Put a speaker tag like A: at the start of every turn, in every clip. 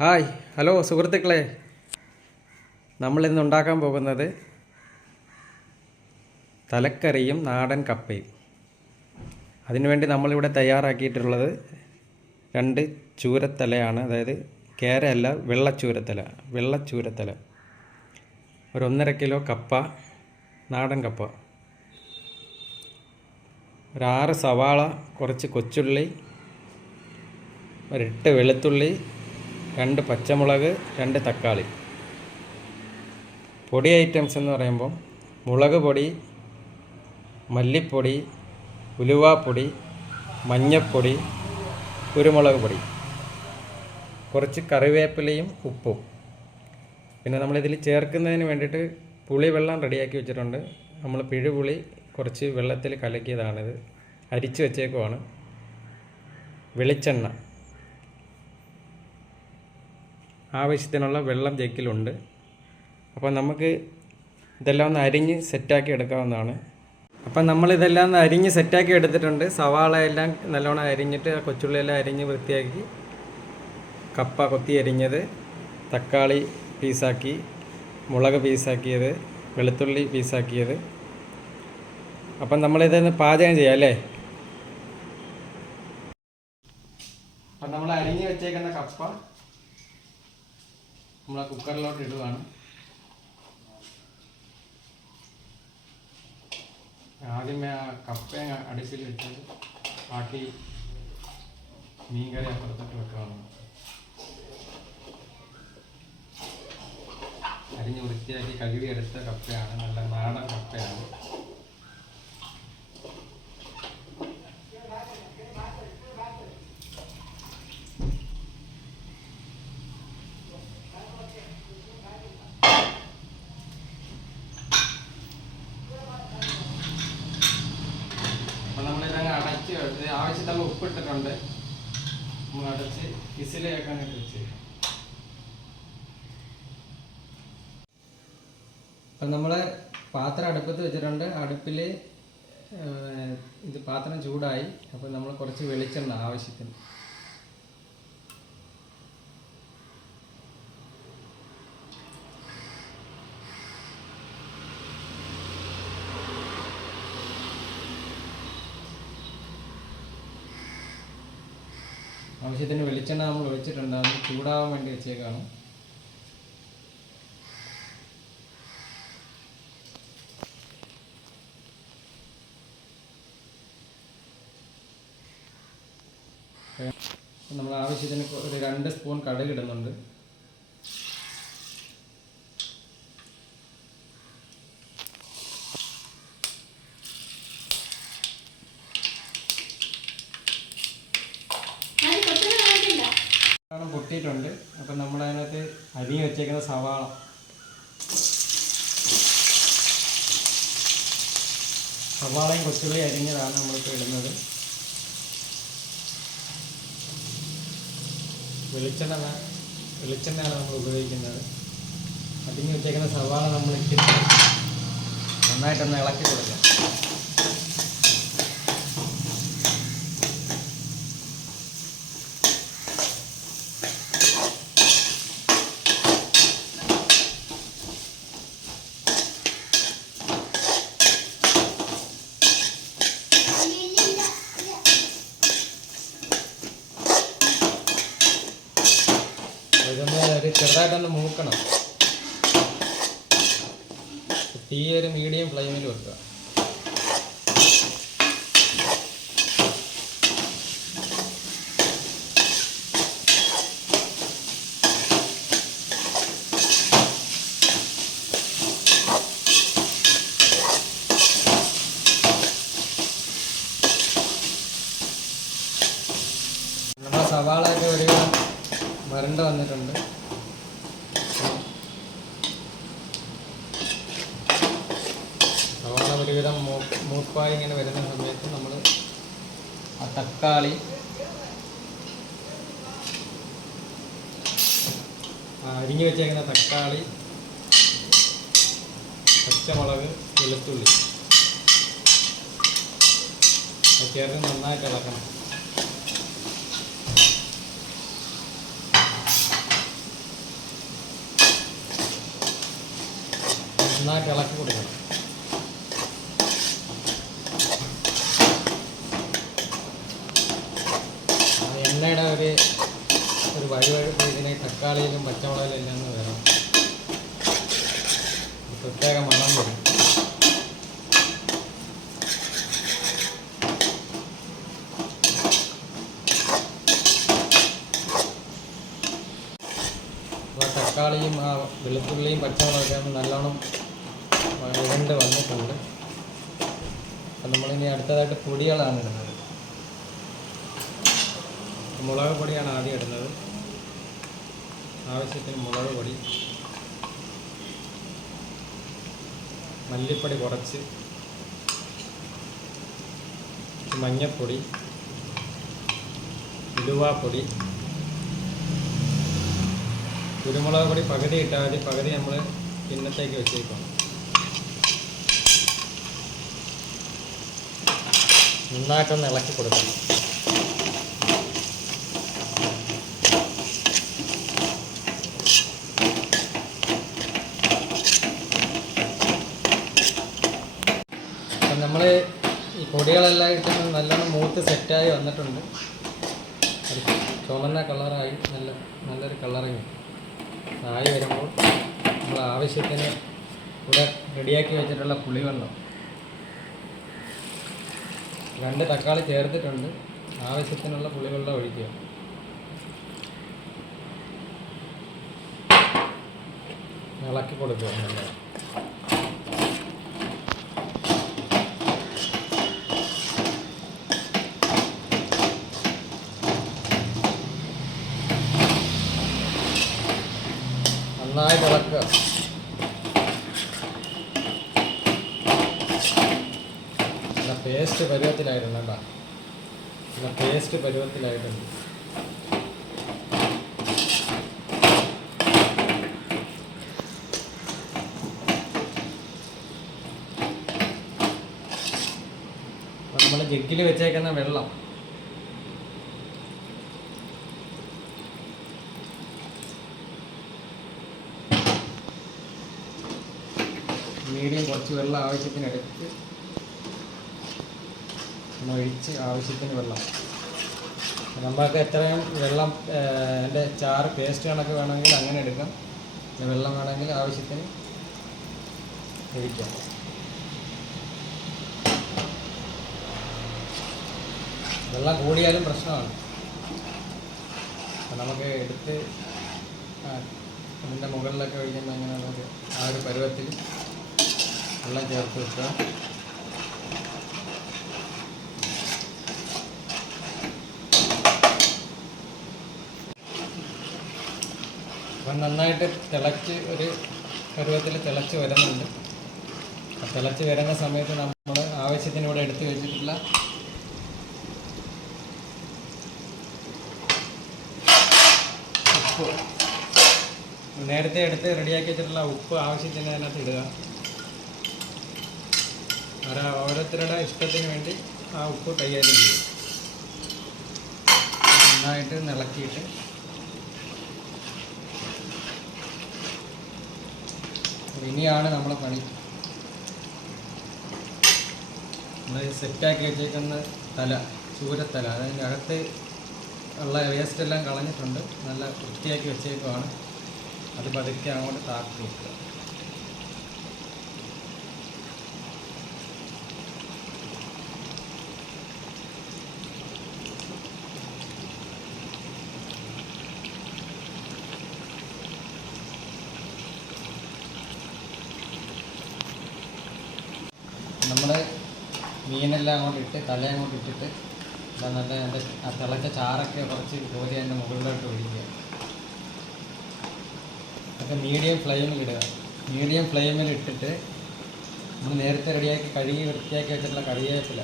A: Hi hello സുഹൃത്തുക്കളെ. നമ്മളിന്ന് ഉണ്ടാക്കാൻ പോകുന്നത് തലക്കറിയും നാടൻ കപ്പയും. അതിനുവേണ്ടി നമ്മളിവിടെ തയ്യാറാക്കിയിട്ടുള്ളത് രണ്ട് ചൂരത്തലയാണ്. അതായത് കേരയല്ല വെള്ളച്ചൂരത്തല വെള്ളച്ചൂരത്തല. ഒരു ഒന്നര കിലോ കപ്പ നാടൻ കപ്പ. ഒരാറ് സവാള കുറച്ച് കൊച്ചുള്ളി ഒരെട്ട് വെളുത്തുള്ളി രണ്ട് പച്ചമുളക് രണ്ട് തക്കാളി. പൊടി ഐറ്റംസ് എന്ന് പറയുമ്പം മുളക് പൊടി മല്ലിപ്പൊടി ഉലുവാപ്പൊടി മഞ്ഞൾപ്പൊടി കുരുമുളക് പൊടി. കുറച്ച് കറിവേപ്പിലയും ഉപ്പും. പിന്നെ നമ്മളിതിൽ ചേർക്കുന്നതിന് വേണ്ടിയിട്ട് പുളി വെള്ളം റെഡിയാക്കി വെച്ചിട്ടുണ്ട്. നമ്മൾ പിഴുപുളി കുറച്ച് വെള്ളത്തിൽ കലക്കിയതാണിത്. അരിച്ചു വെച്ചേക്കുവാണ്. വെളിച്ചെണ്ണ. ആവശ്യത്തിനുള്ള വെള്ളം ജെക്കിലുണ്ട് അപ്പോൾ നമുക്ക് ഇതെല്ലാം ഒന്ന് അരിഞ്ഞ് സെറ്റാക്കി എടുക്കാവുന്നതാണ്. അപ്പം നമ്മളിതെല്ലാം ഒന്ന് അരിഞ്ഞ് സെറ്റാക്കി എടുത്തിട്ടുണ്ട്. സവാള എല്ലാം നല്ലോണം അരിഞ്ഞിട്ട് കൊച്ചുള്ളിയെല്ലാം അരിഞ്ഞ് വൃത്തിയാക്കി കപ്പ കൊത്തി അരിഞ്ഞത് തക്കാളി പീസാക്കി മുളക് പീസാക്കിയത് വെളുത്തുള്ളി പീസാക്കിയത്. അപ്പം നമ്മളിതൊന്ന് പാചകം ചെയ്യാം അല്ലേ? അപ്പം നമ്മൾ അരിഞ്ഞ് വെച്ചേക്കുന്ന കപ്പ നമ്മൾ ആ കുക്കറിലോട്ട് ഇടുവാണ്. ആദ്യമേ ആ കപ്പ അടുപ്പിൽ വെച്ചത് ബാക്കി മീൻകറി അപ്പുറത്തോട്ട് വെക്കുകയാണ് അരിഞ്ഞ് വൃത്തിയാക്കി കഴുകിയെടുത്ത കപ്പയാണ്. നല്ല നാടൻ കപ്പയാണ് അപ്പം നമ്മളിതങ്ങ് അടച്ച് ഇത് ആവശ്യത്തിനുള്ള നമ്മൾ അടച്ച് വിസിലേക്കാനായിട്ട് വെച്ച് അപ്പം നമ്മൾ പാത്രം അടുപ്പത്ത് വെച്ചിട്ടുണ്ട്. അടുപ്പിൽ ഇത് പാത്രം ചൂടായി. അപ്പം നമ്മൾ കുറച്ച് വെളിച്ചെണ്ണ ആവശ്യത്തിന്. ആവശ്യത്തിന് വെളിച്ചെണ്ണ നമ്മൾ ഒഴിച്ചിട്ടുണ്ട്. അത് ചൂടാവാൻ വേണ്ടി വെച്ചേക്കാണ്. നമ്മൾ ആവശ്യത്തിന് ഒരു രണ്ട് സ്പൂൺ കടുക് ഇടുന്നുണ്ട്. പൊട്ടിയിട്ടുണ്ട് അപ്പം നമ്മൾ അതിനകത്ത് അരിഞ്ഞ് വെച്ചേക്കുന്ന സവാള. സവാളയും കൊച്ചുള്ളി അരിഞ്ഞതാണ് നമ്മളിപ്പോൾ ഇടുന്നത്. വെളിച്ചെണ്ണ വെളിച്ചെണ്ണയാണ് നമ്മൾ ഉപയോഗിക്കുന്നത്. അതിന് വെച്ചേക്കുന്ന സവാള നമ്മൾ ഇട്ടിട്ട് നന്നായിട്ടൊന്ന് ഇളക്കി കൊടുക്കാം ഇതൊന്ന് ഒരു ചെറുതായിട്ടൊന്ന് മൂക്കണം. തീ ഒരു മീഡിയം ഫ്ലെയിമിൽ വെക്കുക. ഒരുവിധം മൂപ്പായി ഇങ്ങനെ വരുന്ന സമയത്ത് നമ്മൾ ആ തക്കാളി അരിഞ്ഞു വെച്ചേക്കുന്ന തക്കാളി പച്ചമുളക് വെളുത്തുള്ളി. ചേർത്ത് നന്നായിട്ട് ഇളക്കണം. നന്നായിട്ട് ഇളക്കി കൊടുക്കണം. തക്കാളിയിലും പച്ചമുളകിലും എല്ലാം ഒന്ന് ഒരു പ്രത്യേക മണം വരും. തക്കാളിയും ആ വെളുത്തുള്ളിയും പച്ചമുളകൊക്കെ നല്ലോണം ഇരണ്ട് വന്നിട്ടുണ്ട്. അപ്പം നമ്മളിനി അടുത്തതായിട്ട് പൊടികളാണ് ഇടുന്നത്. മുളക് പൊടിയാണ് ആദ്യം ഇടുന്നത്. ആവശ്യത്തിന് മുളക് പൊടി മല്ലിപ്പൊടി കുറച്ച് മഞ്ഞപ്പൊടി ഉലുവാപ്പൊടി. കുരുമുളക് പൊടി പകുതി ഇട്ടാൽ മതി. പകുതി നമ്മൾ ഇന്നത്തേക്ക് വെച്ചേക്കണം നന്നായിട്ടൊന്ന് ഇളക്കി കൊടുക്കണം അപ്പം നമ്മൾ ഈ പൊടികളെല്ലാം ഇട്ട് നല്ലോണം മൂത്ത് സെറ്റായി വന്നിട്ടുണ്ട്. അത് ചുമന്ന കളറായി നല്ല നല്ലൊരു കളറിങ്. ആയി വരുമ്പോൾ നമ്മൾ ആവശ്യത്തിന് ഇവിടെ റെഡിയാക്കി വെച്ചിട്ടുള്ള പുളിവെള്ളം. രണ്ട് തക്കാളി ചേർത്തിട്ടുണ്ട്. ആവശ്യത്തിനുള്ള പുളിവെള്ളം ഒഴിക്കുക. ഇളക്കി കൊടുക്കുക. നല്ല തിളക്കുക നല്ല പേസ്റ്റ് പരുവത്തിലായിട്ടുണ്ട് കേട്ടോ. നല്ല പേസ്റ്റ് പരുവത്തിലായിട്ടുണ്ട്. നമ്മൾ ജഗ്ഗിൽ വെച്ചേക്കുന്ന വെള്ളം മീഡിയം കുറച്ച് വെള്ളം ആവശ്യത്തിന് എടുത്ത് ഒന്ന് ഒഴിച്ച് ആവശ്യത്തിന് വെള്ളം. നമ്മൾക്ക് എത്രയും വെള്ളം എന്റെ ചാറ് പേസ്റ്റ് കണക്ക് വേണമെങ്കിൽ അങ്ങനെ എടുക്കാം. വെള്ളം വേണമെങ്കിൽ ആവശ്യത്തിന് ഒഴിക്കാം. വെള്ളം കൂടിയാലും പ്രശ്നമാണ്. നമുക്ക് എടുത്ത് അതിന്റെ മുകളിലൊക്കെ ഒഴിക്കുമ്പോൾ അങ്ങനെ നമുക്ക് ആ ഒരു പരുവത്തിൽ വെള്ളം ചേർത്ത് വെക്കുക. അപ്പം നന്നായിട്ട് തിളച്ച് ഒരു പരുവത്തിൽ തിളച്ച് വരുന്നുണ്ട്. തിളച്ച് വരുന്ന സമയത്ത് നമ്മൾ ആവശ്യത്തിന് ഇവിടെ എടുത്തു വെച്ചിട്ടുള്ള ഉപ്പ്. നേരത്തെ എടുത്ത് റെഡിയാക്കി വെച്ചിട്ടുള്ള ഉപ്പ് ആവശ്യത്തിന് അതിനകത്ത് ഇടുക. ഓരോ ഓരോരുത്തരുടെ ഇഷ്ടത്തിന് വേണ്ടി ആ ഉപ്പ് കൈകാര്യം ചെയ്യും. നന്നായിട്ട് നിളക്കിയിട്ട്. ഇനിയാണ് നമ്മളെ പണി. നമ്മൾ സെറ്റാക്കി വെച്ചേക്കുന്ന തല ചൂരത്തല. അതിന്റെ അകത്ത് ഉള്ള വേസ്റ്റ് എല്ലാം കളഞ്ഞിട്ടുണ്ട്. നല്ല വൃത്തിയാക്കി വെച്ചേക്കുവാണ്. അത് പതുക്കെ അങ്ങോട്ട് താക്കി വെക്കുക. നമ്മൾ മീനെല്ലാം അങ്ങോട്ട് ഇട്ട് തല അങ്ങോട്ട് ഇട്ടിട്ട് നല്ല അതിന്റെ ആ തിളച്ച ചാറൊക്കെ കുറച്ച് കോരി അതിന്റെ മുകളിലോട്ട് ഒഴിക്കുക. അപ്പം മീഡിയം ഫ്ലെയിമിൽ ഇടുക. മീഡിയം ഫ്ലെയിമിൽ ഇട്ടിട്ട് നമ്മൾ നേരത്തെ റെഡിയാക്കി കഴുകി വൃത്തിയാക്കി വെച്ചിട്ടുള്ള കറിവേപ്പില.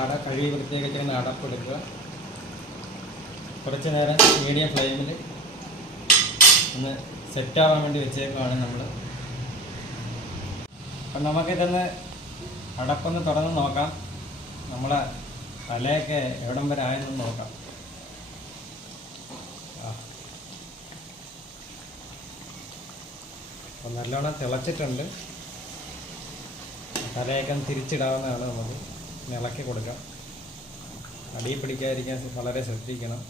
A: അട കഴുകി വൃത്തിയാക്കി വെച്ചിരുന്ന അടപ്പെടുക്കുക കുറച്ച് നേരം മീഡിയം ഫ്ലെയിമിൽ ഒന്ന് സെറ്റാവാൻ വേണ്ടി വെച്ചേക്കാണ് നമ്മൾ അപ്പം നമുക്കിതൊന്ന് അടപ്പൊന്ന് തുറന്ന് നോക്കാം. നമ്മളെ തലയൊക്കെ എവിടം വരെ ആയെന്ന് നോക്കാം. അപ്പം നല്ലോണം തിളച്ചിട്ടുണ്ട്. തലയൊക്കെ തിരിച്ചിടാവുന്നതാണ് നമുക്ക്. ഇളക്കി കൊടുക്കാം. അടിയിൽ പിടിക്കാതിരിക്കാൻ വളരെ ശ്രദ്ധിക്കണം.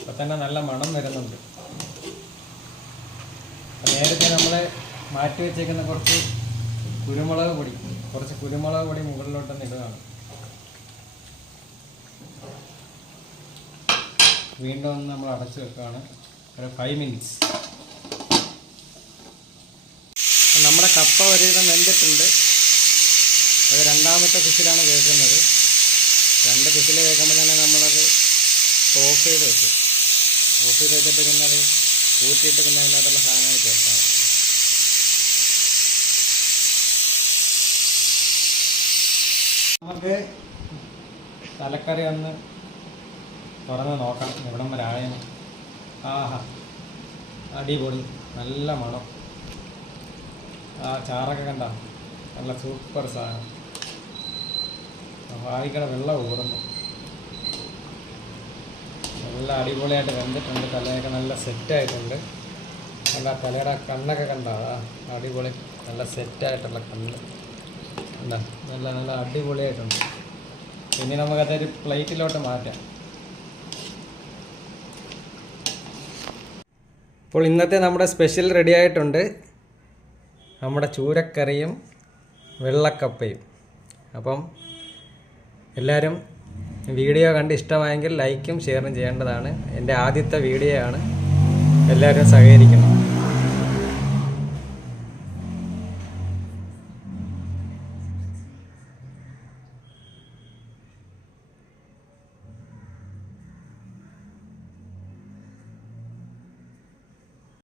A: ഇപ്പം തന്നെ നല്ല മണം വരുന്നുണ്ട്. നേരത്തെ നമ്മൾ മാറ്റി വെച്ചേക്കുന്ന കുറച്ച് കുരുമുളക് പൊടി കുറച്ച് കുരുമുളക് പൊടി മുകളിലോട്ടൊന്ന് ഇടുകയാണ് വീണ്ടും ഒന്ന് നമ്മൾ അടച്ചു വെക്കുകയാണ് ഒരു ഫൈവ് മിനിറ്റ്സ് നമ്മുടെ കപ്പ ഒരുവിധം വെന്തിട്ടുണ്ട്. അത് രണ്ടാമത്തെ ഫിഷിലാണ് കേൾക്കുന്നത് രണ്ട് ഫിഷിൽ കേൾക്കുമ്പോൾ തന്നെ നമ്മളത് ഓഫ് ചെയ്ത് വെക്കും. ഓഫ് ചെയ്ത് വെച്ചിട്ട് പിന്നെ അത് ഊറ്റിയിട്ട് പിന്നെ അതിനകത്തുള്ള സാധനങ്ങൾ ചേർക്കാം. നമുക്ക് തലക്കറി ഒന്ന് തുറന്ന് നോക്കാം എവിടം വരെ ആഹാ. അടിപൊളി. നല്ല മണം. ആ ചാറൊക്കെ കണ്ട? നല്ല സൂപ്പർ സാധനം. വായിക്കട വെള്ളം ഊറുന്നു. നല്ല അടിപൊളിയായിട്ട് കണ്ടിട്ടുണ്ട് തലയൊക്കെ നല്ല സെറ്റായിട്ടുണ്ട്. നല്ല തലയുടെ കണ്ണൊക്കെ കണ്ട? അടിപൊളി. നല്ല സെറ്റായിട്ടുള്ള കണ്ണ്. എന്താ നല്ല നല്ല അടിപൊളിയായിട്ടുണ്ട്. ഇനി നമുക്കതൊരു പ്ലേറ്റിലോട്ട് മാറ്റാം. അപ്പോൾ ഇന്നത്തെ നമ്മുടെ സ്പെഷ്യൽ റെഡി ആയിട്ടുണ്ട് നമ്മുടെ ചൂരക്കറിയും വെള്ളക്കപ്പയും. അപ്പം എല്ലാവരും വീഡിയോ കണ്ട് ഇഷ്ടമായെങ്കിൽ ലൈക്കും ഷെയറും ചെയ്യേണ്ടതാണ്. എന്റെ ആദ്യത്തെ വീഡിയോ ആണ് എല്ലാവരും സഹകരിക്കണം.